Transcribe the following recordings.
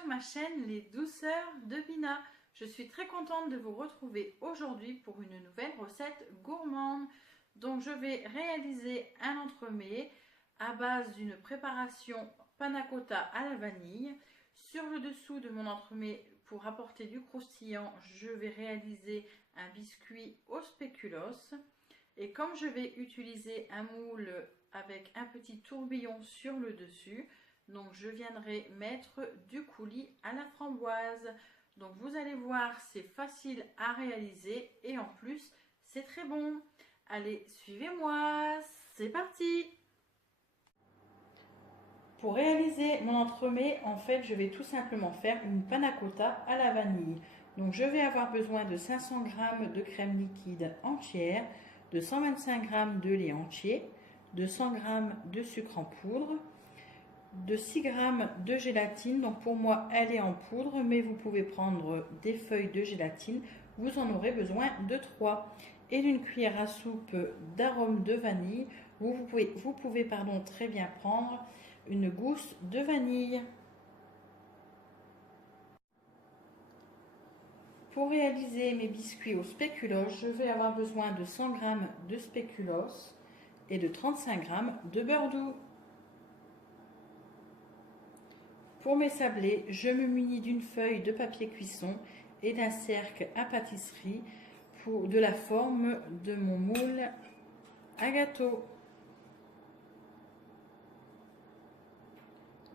sur ma chaîne Les Douceurs de Pina. Je suis très contente de vous retrouver aujourd'hui pour une nouvelle recette gourmande. Donc je vais réaliser un entremets à base d'une préparation panna cotta à la vanille. Sur le dessous de mon entremets, pour apporter du croustillant, je vais réaliser un biscuit au spéculoos. Et comme je vais utiliser un moule avec un petit tourbillon sur le dessus, donc je viendrai mettre du coulis à la framboise. Donc vous allez voir, c'est facile à réaliser et en plus c'est très bon. Allez, suivez-moi, c'est parti! Pour réaliser mon entremets, en fait, je vais tout simplement faire une panna cotta à la vanille. Donc je vais avoir besoin de 500 g de crème liquide entière, de 125 g de lait entier, de 100 g de sucre en poudre, de 6 g de gélatine. Donc pour moi elle est en poudre, mais vous pouvez prendre des feuilles de gélatine, vous en aurez besoin de 3, et d'une cuillère à soupe d'arôme de vanille. Vous pouvez très bien prendre une gousse de vanille. Pour réaliser mes biscuits au spéculoos, je vais avoir besoin de 100 g de spéculoos et de 35 g de beurre doux. Pour mes sablés, je me munis d'une feuille de papier cuisson et d'un cercle à pâtisserie de la forme de mon moule à gâteau.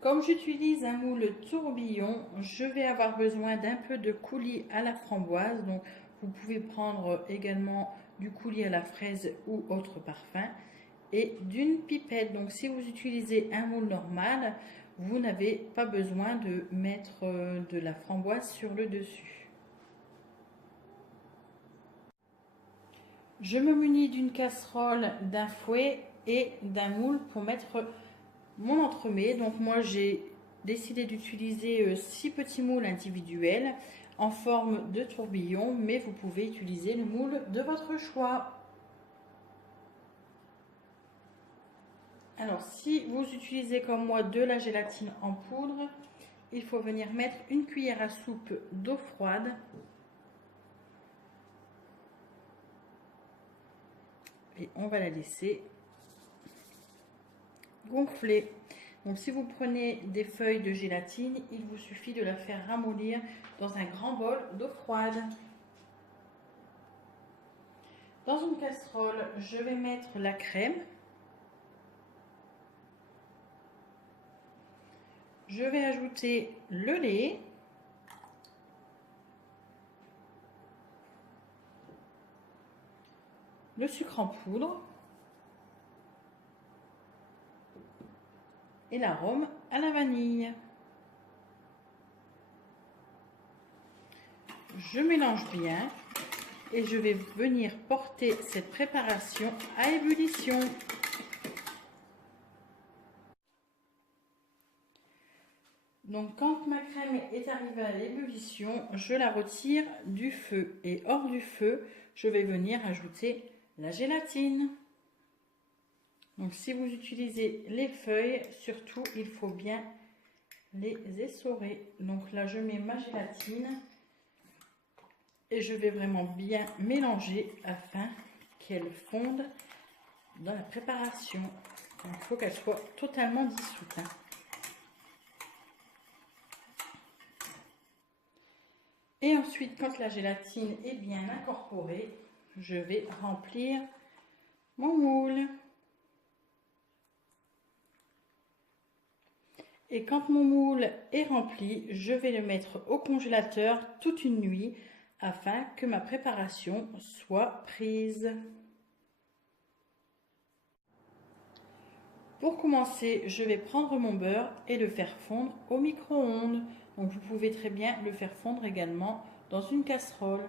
Comme j'utilise un moule tourbillon, je vais avoir besoin d'un peu de coulis à la framboise. Donc vous pouvez prendre également du coulis à la fraise ou autre parfum, et d'une pipette. Donc si vous utilisez un moule normal, vous n'avez pas besoin de mettre de la framboise sur le dessus. Je me munis d'une casserole, d'un fouet et d'un moule pour mettre mon entremets. Donc moi j'ai décidé d'utiliser 6 petits moules individuels en forme de tourbillon, mais vous pouvez utiliser le moule de votre choix. Alors si vous utilisez comme moi de la gélatine en poudre, il faut venir mettre une cuillère à soupe d'eau froide et on va la laisser gonfler. Donc si vous prenez des feuilles de gélatine, il vous suffit de la faire ramollir dans un grand bol d'eau froide. Dans une casserole, je vais mettre la crème. Je vais ajouter le lait. Le sucre en poudre. Et l'arôme à la vanille. Je mélange bien et je vais venir porter cette préparation à ébullition. Donc quand ma crème est arrivée à l'ébullition, je la retire du feu, et hors du feu, je vais venir ajouter la gélatine. Donc si vous utilisez les feuilles, surtout il faut bien les essorer. Donc là je mets ma gélatine et je vais vraiment bien mélanger afin qu'elle fonde dans la préparation. Donc, il faut qu'elle soit totalement dissoute. Et ensuite, quand la gélatine est bien incorporée, je vais remplir mon moule. Et quand mon moule est rempli, je vais le mettre au congélateur toute une nuit afin que ma préparation soit prise. Pour commencer, je vais prendre mon beurre et le faire fondre au micro-ondes. Donc vous pouvez très bien le faire fondre également dans une casserole.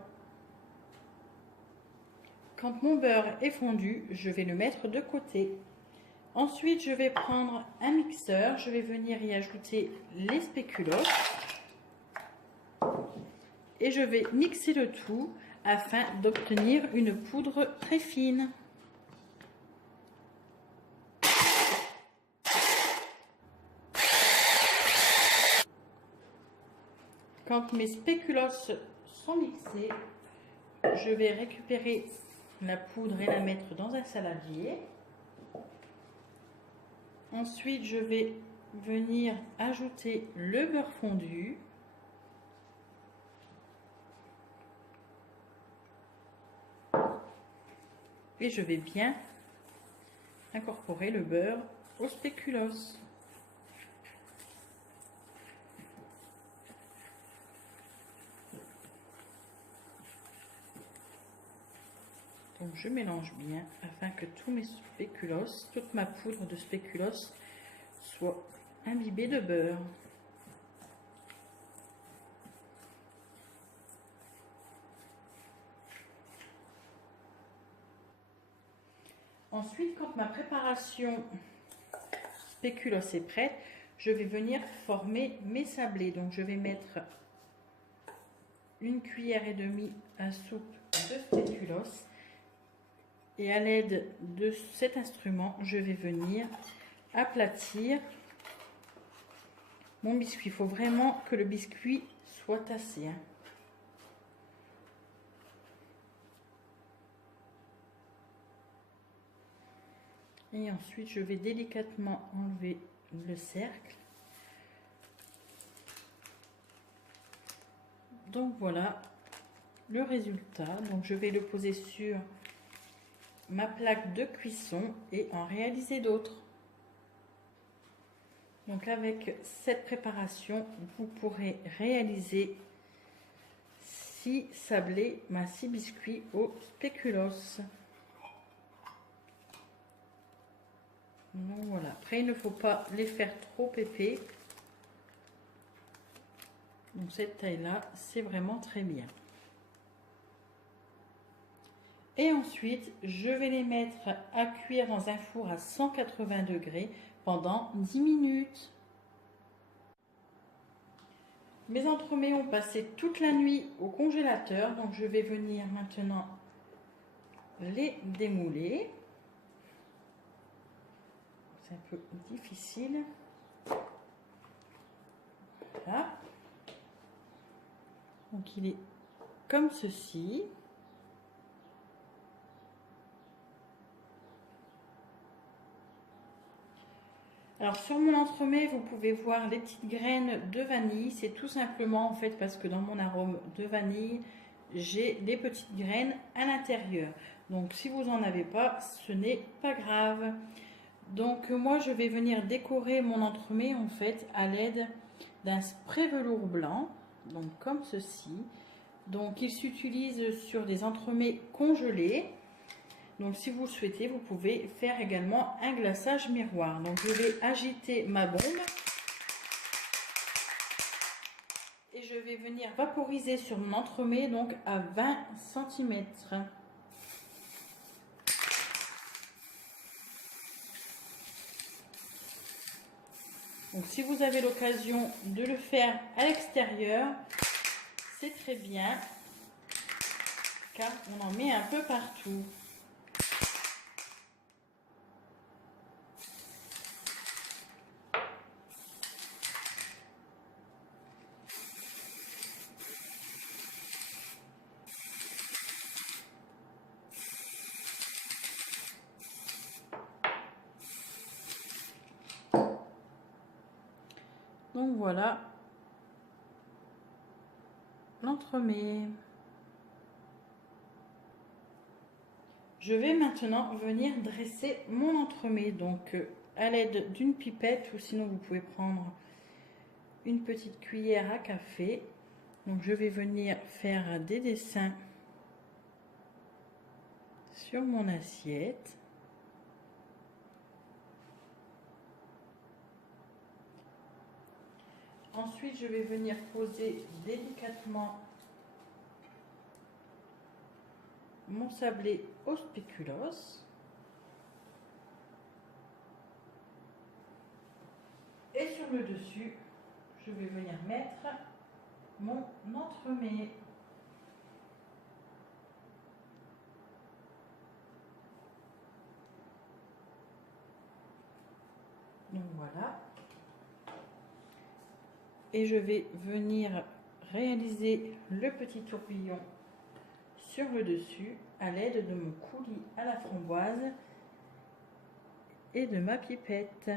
Quand mon beurre est fondu, je vais le mettre de côté. Ensuite, je vais prendre un mixeur, je vais venir y ajouter les spéculoos et je vais mixer le tout afin d'obtenir une poudre très fine. Quand mes spéculoos sont mixés, je vais récupérer la poudre et la mettre dans un saladier. Ensuite, je vais venir ajouter le beurre fondu. Et je vais bien incorporer le beurre au spéculoos. Donc je mélange bien afin que tous mes spéculoos, toute ma poudre de spéculoos soit imbibée de beurre. Ensuite, quand ma préparation spéculoos est prête, je vais venir former mes sablés. Donc je vais mettre 1,5 cuillère à soupe de spéculoos. Et à l'aide de cet instrument, je vais venir aplatir mon biscuit. Il faut vraiment que le biscuit soit tassé. Et ensuite, je vais délicatement enlever le cercle. Donc voilà le résultat. Donc je vais le poser sur ma plaque de cuisson et en réaliser d'autres. Donc avec cette préparation, vous pourrez réaliser 6 sablés, 6 biscuits au spéculoos. Donc voilà. Après, il ne faut pas les faire trop épais. Donc cette taille-là, c'est vraiment très bien. Et ensuite, je vais les mettre à cuire dans un four à 180 degrés pendant 10 minutes. Mes entremets ont passé toute la nuit au congélateur, donc je vais venir maintenant les démouler. C'est un peu difficile. Voilà. Donc il est comme ceci. Alors sur mon entremets, vous pouvez voir les petites graines de vanille. C'est tout simplement en fait parce que dans mon arôme de vanille, j'ai des petites graines à l'intérieur. Donc si vous n'en avez pas, ce n'est pas grave. Donc moi je vais venir décorer mon entremets en fait à l'aide d'un spray velours blanc. Donc comme ceci. Donc il s'utilise sur des entremets congelés. Donc si vous le souhaitez, vous pouvez faire également un glaçage miroir. Donc je vais agiter ma bombe et je vais venir vaporiser sur mon entremets donc à 20 cm. Donc si vous avez l'occasion de le faire à l'extérieur, c'est très bien car on en met un peu partout. Donc voilà l'entremets. Je vais maintenant venir dresser mon entremets. Donc à l'aide d'une pipette ou sinon vous pouvez prendre une petite cuillère à café. Donc je vais venir faire des dessins sur mon assiette. Ensuite, je vais venir poser délicatement mon sablé au spéculoos. Et sur le dessus, je vais venir mettre mon entremets. Donc voilà. Et je vais venir réaliser le petit tourbillon sur le dessus à l'aide de mon coulis à la framboise et de ma pipette.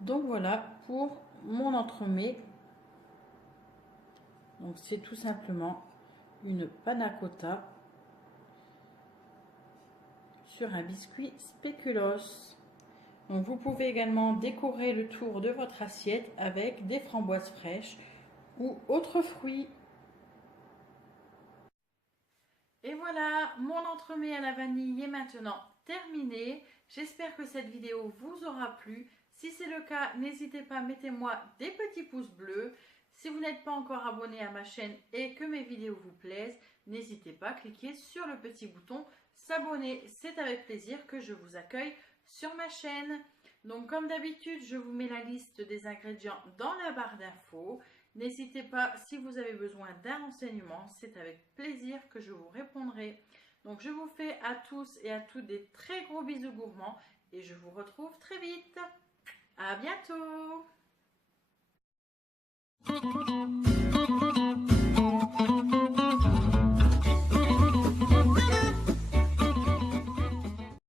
Donc voilà pour mon entremets. Donc c'est tout simplement une panna cotta sur un biscuit spéculoos. Donc vous pouvez également décorer le tour de votre assiette avec des framboises fraîches ou autres fruits. Et voilà, mon entremets à la vanille est maintenant terminé. J'espère que cette vidéo vous aura plu. Si c'est le cas, n'hésitez pas, mettez-moi des petits pouces bleus. Si vous n'êtes pas encore abonné à ma chaîne et que mes vidéos vous plaisent, n'hésitez pas à cliquer sur le petit bouton s'abonner. C'est avec plaisir que je vous accueille sur ma chaîne. Donc comme d'habitude, je vous mets la liste des ingrédients dans la barre d'infos. N'hésitez pas, si vous avez besoin d'un renseignement, c'est avec plaisir que je vous répondrai. Donc je vous fais à tous et à toutes des très gros bisous gourmands et je vous retrouve très vite. À bientôt!